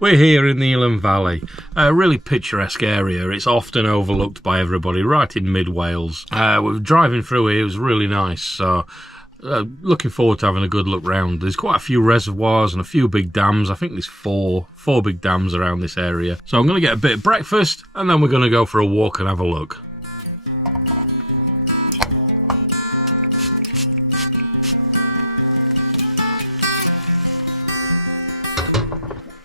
We're here in the Elan Valley, a really picturesque area. It's often overlooked by everybody, right in mid-Wales. We're driving through here, it was really nice, so looking forward to having a good look round. There's quite a few reservoirs and a few big dams. I think there's four big dams around this area. So I'm going to get a bit of breakfast and then we're going to go for a walk and have a look.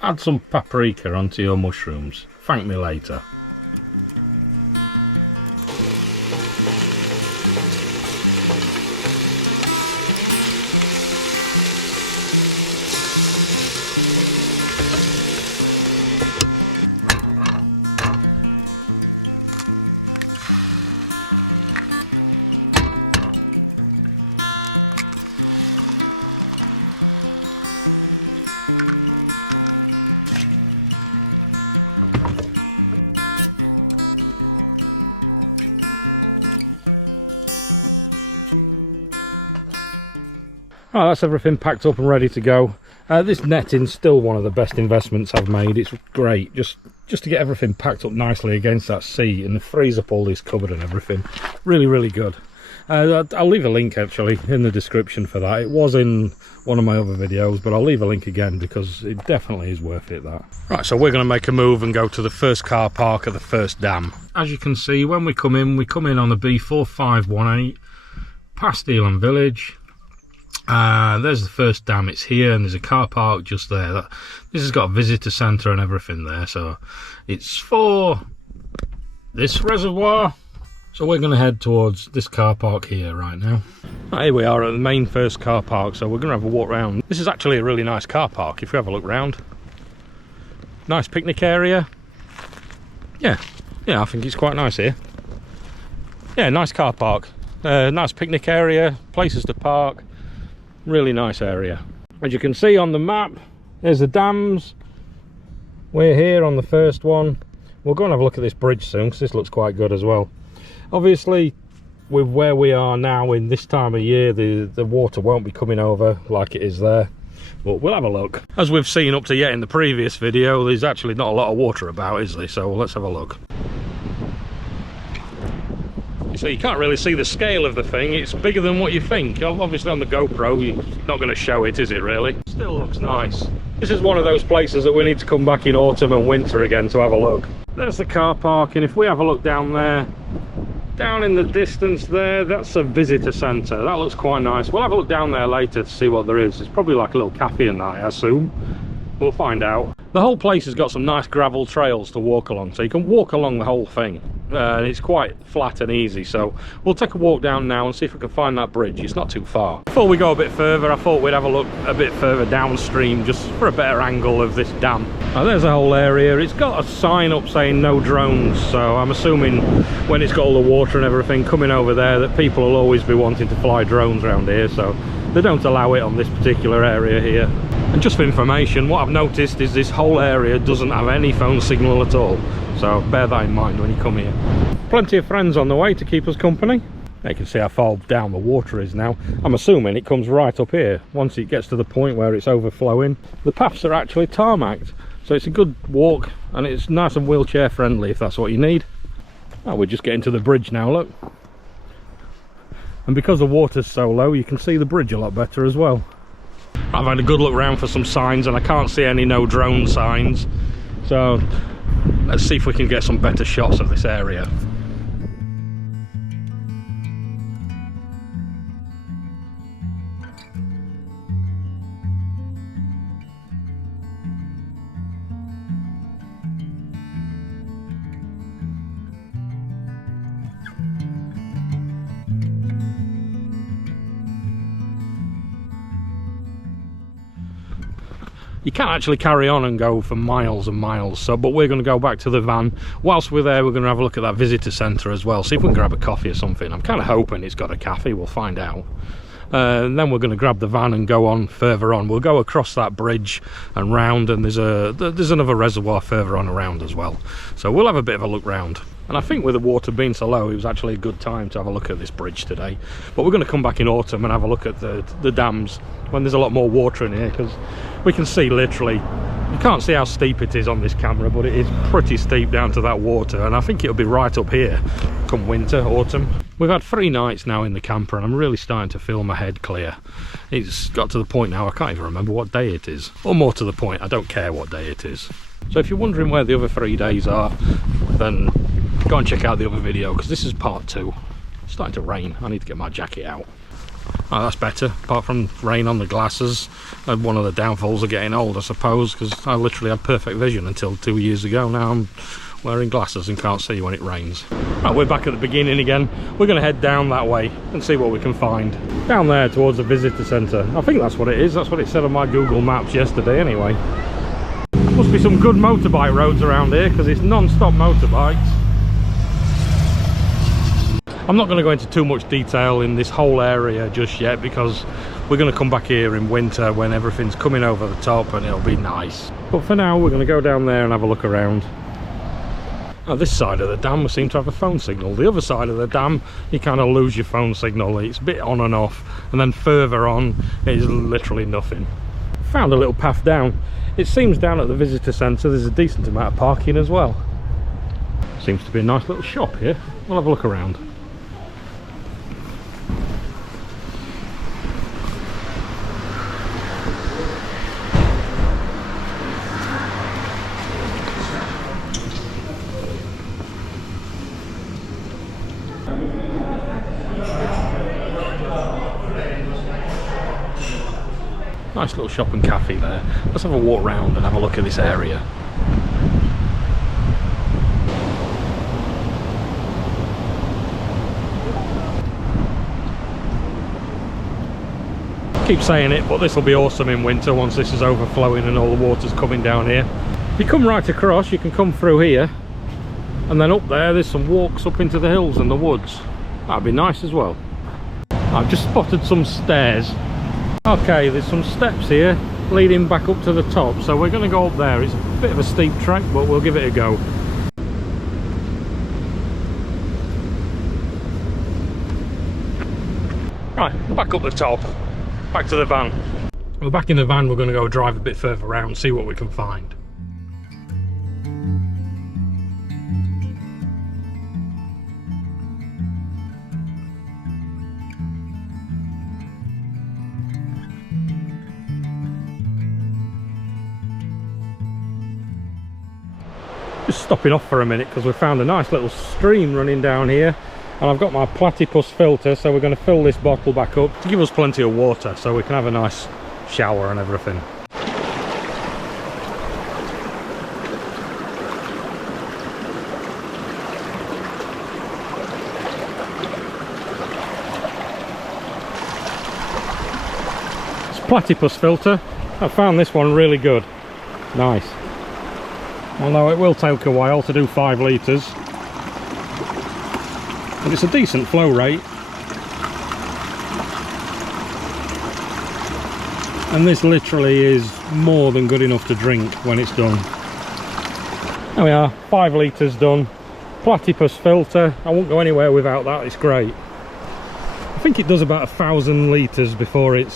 Add some paprika onto your mushrooms. Thank me later. Oh, that's everything packed up and ready to go. This netting's still one of the best investments I've made. It's great, just to get everything packed up nicely against that sea and freeze up all this cupboard and everything. Really, really good. I'll leave a link actually in the description for that. It was in one of my other videos, but I'll leave a link again because it definitely is worth it, that. Right, so we're going to make a move and go to the first car park at the first dam. As you can see, when we come in on the B4518 past Elan Village. There's the first dam, it's here, and there's a car park just there. This has got a visitor centre and everything there, so it's for this reservoir. So we're going to head towards this car park here right now. Right, here we are at the main first car park, so we're going to have a walk around. This is actually a really nice car park if you have a look round. Nice picnic area. Yeah, I think it's quite nice here. Yeah, nice car park. Nice picnic area, places to park. Really nice area. As you can see on the map, there's the dams. We're here on the first one. We'll go and have a look at this bridge soon because this looks quite good as well. Obviously, with where we are now in this time of year, the water won't be coming over like it is there, but we'll have a look. As we've seen up to yet in the previous video, there's actually not a lot of water about, is there? So let's have a look. So you can't really see the scale of the thing. It's bigger than what you think. Obviously on the GoPro you're not going to show it, is it really? Still looks nice. This is one of those places that we need to come back in autumn and winter again to have a look. There's the car park, and if we have a look down there, down in the distance there, that's a visitor centre. That looks quite nice. We'll have a look down there later to see what there is. It's probably like a little cafe in that, I assume. We'll find out. The whole place has got some nice gravel trails to walk along, so you can walk along the whole thing. And it's quite flat and easy, so we'll take a walk down now and see if we can find that bridge. It's not too far. Before we go a bit further, I thought we'd have a look a bit further downstream just for a better angle of this dam. Now there's a whole area. It's got a sign up saying no drones, so I'm assuming when it's got all the water and everything coming over there that people will always be wanting to fly drones around here, so they don't allow it on this particular area here. And just for information, what I've noticed is this whole area doesn't have any phone signal at all, so bear that in mind when you come here. Plenty of friends on the way to keep us company. You can see how far down the water is now. I'm assuming it comes right up here once it gets to the point where it's overflowing. The paths are actually tarmacked, so it's a good walk and it's nice and wheelchair friendly if that's what you need. Oh, we're just getting to the bridge now, look. And because the water's so low, you can see the bridge a lot better as well. I've had a good look around for some signs and I can't see any no drone signs, so let's see if we can get some better shots of this area. You can't actually carry on and go for miles and miles, so but we're going to go back to the van. Whilst we're there, we're going to have a look at that visitor centre as well, see if we can grab a coffee or something. I'm kind of hoping it's got a cafe, we'll find out. And then we're going to grab the van and go on further on. We'll go across that bridge and round, and there's another reservoir further on around as well, so we'll have a bit of a look round. And I think with the water being so low, it was actually a good time to have a look at this bridge today. But we're going to come back in autumn and have a look at the dams when there's a lot more water in here, because we can see literally You can't see how steep it is on this camera, but it is pretty steep down to that water, and I think it'll be right up here come winter, autumn. We've had 3 nights now in the camper and I'm really starting to feel my head clear. It's got to the point now I can't even remember what day it is, or more to the point, I don't care what day it is. So if you're wondering where the other 3 days are, then go and check out the other video, because this is part 2. It's starting to rain, I need to get my jacket out. Oh, that's better, apart from rain on the glasses. One of the downfalls of getting old, I suppose, because I literally had perfect vision until 2 years ago. Now I'm wearing glasses and can't see when it rains. Right, we're back at the beginning again. We're going to head down that way and see what we can find. Down there towards the visitor centre. I think that's what it is. That's what it said on my Google Maps yesterday anyway. Must be some good motorbike roads around here, because it's non-stop motorbikes. I'm not going to go into too much detail in this whole area just yet, because we're going to come back here in winter when everything's coming over the top and it'll be nice. But for now we're going to go down there and have a look around. Now, this side of the dam we seem to have a phone signal. The other side of the dam you kind of lose your phone signal. It's a bit on and off, and then further on it is literally nothing. Found a little path down. It seems down at the visitor centre there's a decent amount of parking as well. Seems to be a nice little shop here. We'll have a look around. Nice little shop and cafe there. Let's have a walk round and have a look at this area. Keep saying it, but this will be awesome in winter once this is overflowing and all the water's coming down here. If you come right across, you can come through here, and then up there's some walks up into the hills and the woods. That'd be nice as well. I've just spotted some stairs. Okay, there's some steps here leading back up to the top, so we're going to go up there. It's a bit of a steep trek, but we'll give it a go. Right, back up the top, back to the van. We're back in the van. We're going to go drive a bit further around and see what we can find. Just stopping off for a minute because we found a nice little stream running down here, and I've got my platypus filter, so we're going to fill this bottle back up to give us plenty of water so we can have a nice shower and everything. It's platypus filter. I found this one really good. Nice. Although it will take a while to do 5 litres, but it's a decent flow rate, and this literally is more than good enough to drink when it's done. There we are, 5 litres done. Platypus filter, I won't go anywhere without that. It's great. I think it does about 1,000 litres before it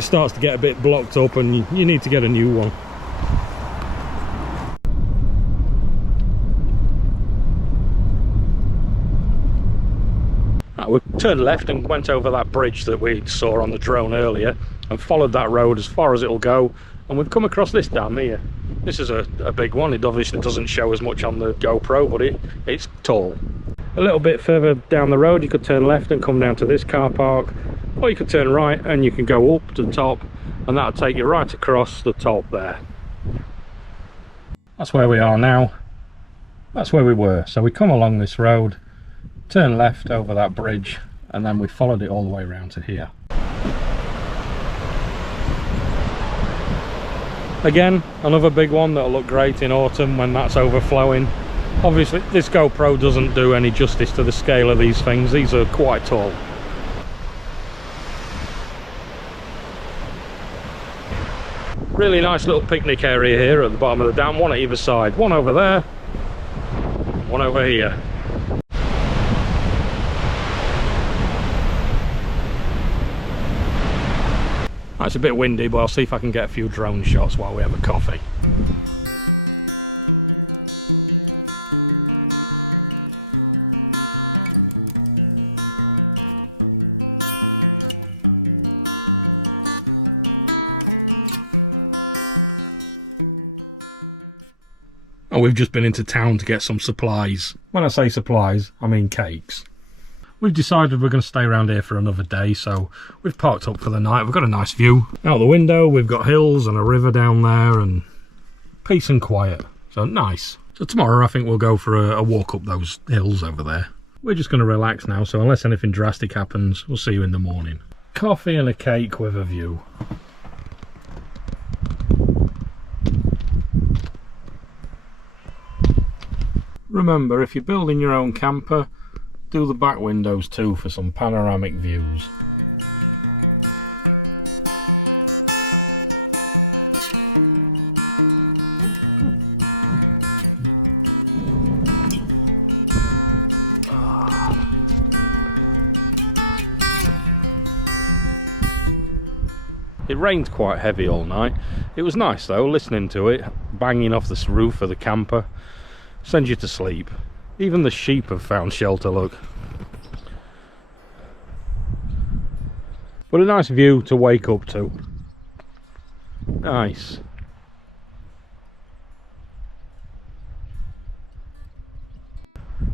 starts to get a bit blocked up and you need to get a new one. We turned left and went over that bridge that we saw on the drone earlier and followed that road as far as it'll go, and we've come across this dam here. This is a big one. It obviously doesn't show as much on the GoPro, but it's tall. A little bit further down the road you could turn left and come down to this car park, or you could turn right and you can go up to the top, and that'll take you right across the top there. That's where we are now. That's where we were. So we come along this road, turn left over that bridge, and then we followed it all the way around to here. Again, another big one that'll look great in autumn when that's overflowing. Obviously this GoPro doesn't do any justice to the scale of these things. These are quite tall. Really nice little picnic area here at the bottom of the dam, one at either side. One over there, one over here. It's a bit windy, but I'll see if I can get a few drone shots while we have a coffee. And we've just been into town to get some supplies. When I say supplies, I mean cakes. We've decided we're going to stay around here for another day, so we've parked up for the night. We've got a nice view. Out the window, we've got hills and a river down there, and peace and quiet. So nice. So tomorrow I think we'll go for a walk up those hills over there. We're just going to relax now, so unless anything drastic happens, we'll see you in the morning. Coffee and a cake with a view. Remember, if you're building your own camper, do the back windows too for some panoramic views. It rained quite heavy all night. It was nice though, listening to it banging off this roof of the camper. Sends you to sleep. Even the sheep have found shelter, look. But a nice view to wake up to. Nice.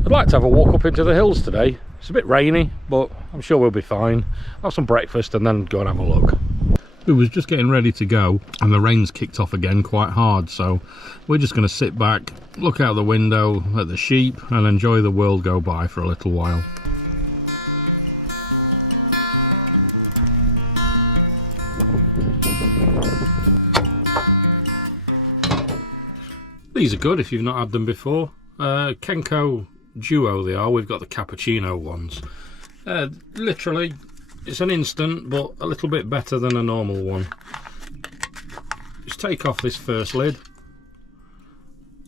I'd like to have a walk up into the hills today. It's a bit rainy, but I'm sure we'll be fine. Have some breakfast and then go and have a look. We was just getting ready to go and the rain's kicked off again quite hard, so we're just going to sit back, look out the window at the sheep and enjoy the world go by for a little while. These are good if you've not had them before. Kenko Duo they are. We've got the cappuccino ones. Literally it's an instant, but a little bit better than a normal one. Just take off this first lid,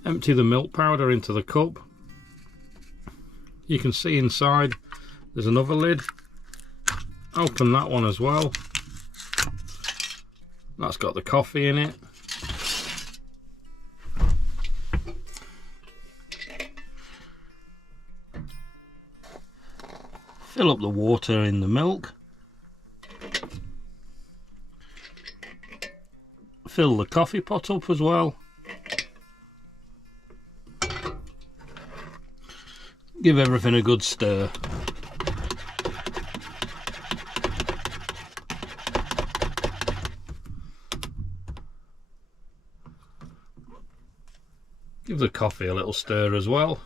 empty the milk powder into the cup. You can see inside there's another lid. Open that one as well. That's got the coffee in it. Fill up the water in the milk. Fill the coffee pot up as well. Give everything a good stir. Give the coffee a little stir as well.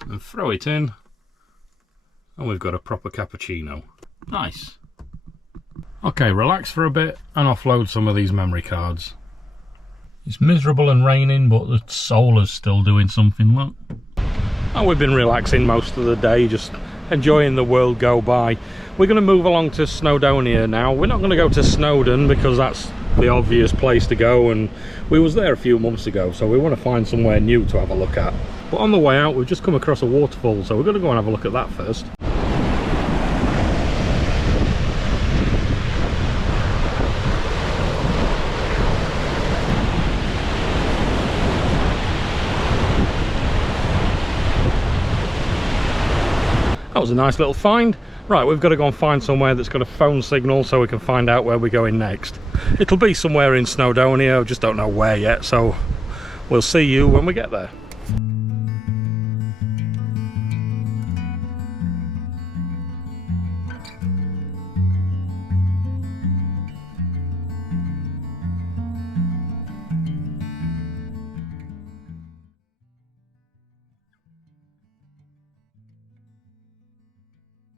And throw it in. And we've got a proper cappuccino. Nice. Okay, relax for a bit and offload some of these memory cards. It's miserable and raining, but the solar's still doing something, look. And we've been relaxing most of the day, just enjoying the world go by. We're going to move along to Snowdonia now. We're not going to go to Snowdon because that's the obvious place to go, and we was there a few months ago, so we want to find somewhere new to have a look at. But on the way out we've just come across a waterfall, so we're going to go and have a look at that first. That was a nice little find. Right, we've got to go and find somewhere that's got a phone signal so we can find out where we're going next. It'll be somewhere in Snowdonia, I just don't know where yet, so we'll see you when we get there.